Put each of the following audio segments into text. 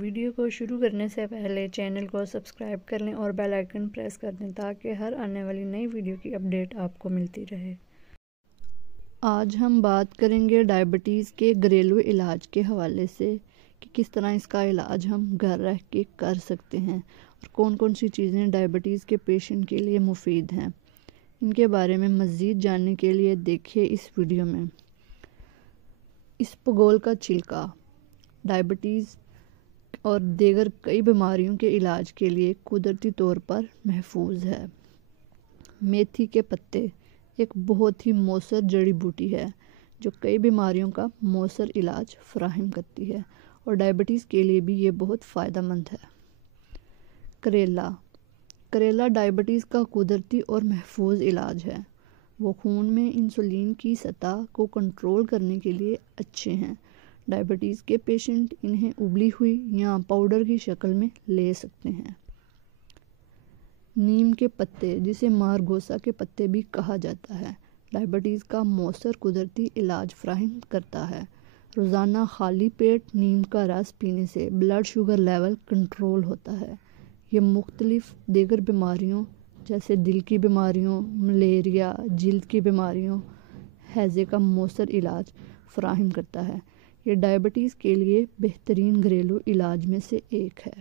Video کو شروع کرنے سے پہلے چینل کو سبسکرائب کر لیں اور بیل آئیکن پریس کر دیں تاکہ ہر آنے والی نئی ویڈیو کی اپڈیٹ آپ کو ملتی رہے۔ آج ہم بات کریں گے ڈائبٹیز کے گھریلو علاج کے حوالے سے کہ کس طرح اس کا علاج ہم گھر رہ کے کر سکتے ہیں اور کون کون سی چیزیں ڈائبٹیز کے پیشنٹ کے لیے مفید ہیں۔ ان کے بارے میں مزید جاننے کے لیے دیکھیے اس ویڈیو میں۔ اسپغول کا چھلکا ڈائبٹیز اور دیگر کئی بیماریوں کے علاج کے لیے قدرتی طور پر محفوظ ہے۔ میتھی کے پتے ایک بہت ہی مؤثر جڑی بوٹی ہے جو کئی بیماریوں کا مؤثر علاج فراہم کرتی ہے اور ڈائبٹیز کے لیے بھی یہ بہت فائدہ مند ہے۔ کریلا ڈائبٹیز کا قدرتی اور محفوظ علاج ہے۔ وہ خون میں انسولین کی سطح کو کنٹرول کرنے کے لیے اچھے ہیں۔ ڈائبٹیز کے پیشنٹ انہیں ابلی ہوئی یا پاؤڈر کی شکل میں لے سکتے ہیں۔ نیم کے پتے جسے مارگوسا کے پتے بھی کہا جاتا ہے ڈائبٹیز کا مؤثر قدرتی علاج فراہم کرتا ہے۔ روزانہ خالی پیٹ نیم کا رس پینے سے بلڈ شوگر لیول کنٹرول ہوتا ہے۔ یہ مختلف دیگر بیماریوں جیسے دل کی بیماریوں، ملیریا، جلد کی بیماریوں، ہیضے کا مؤثر علاج فراہم کرتا ہے۔ یہ ڈائبٹیز کے لیے بہترین گھریلو علاج میں سے ایک ہے۔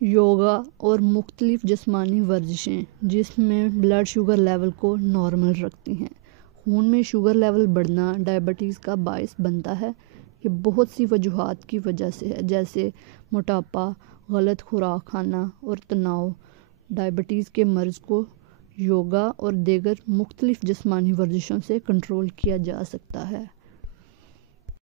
یوگا اور مختلف جسمانی ورزشیں جسم میں بلڈ شوگر لیول کو نارمل رکھتی ہیں۔ خون میں شوگر لیول بڑھنا ڈائبٹیز کا باعث بنتا ہے۔ یہ بہت سی وجوہات کی وجہ سے ہے جیسے موٹاپا، غلط خوراک کھانا اور تناؤ۔ ڈائبٹیز کے مرض کو یوگا اور دیگر مختلف جسمانی ورزشوں سے کنٹرول کیا جا سکتا ہے۔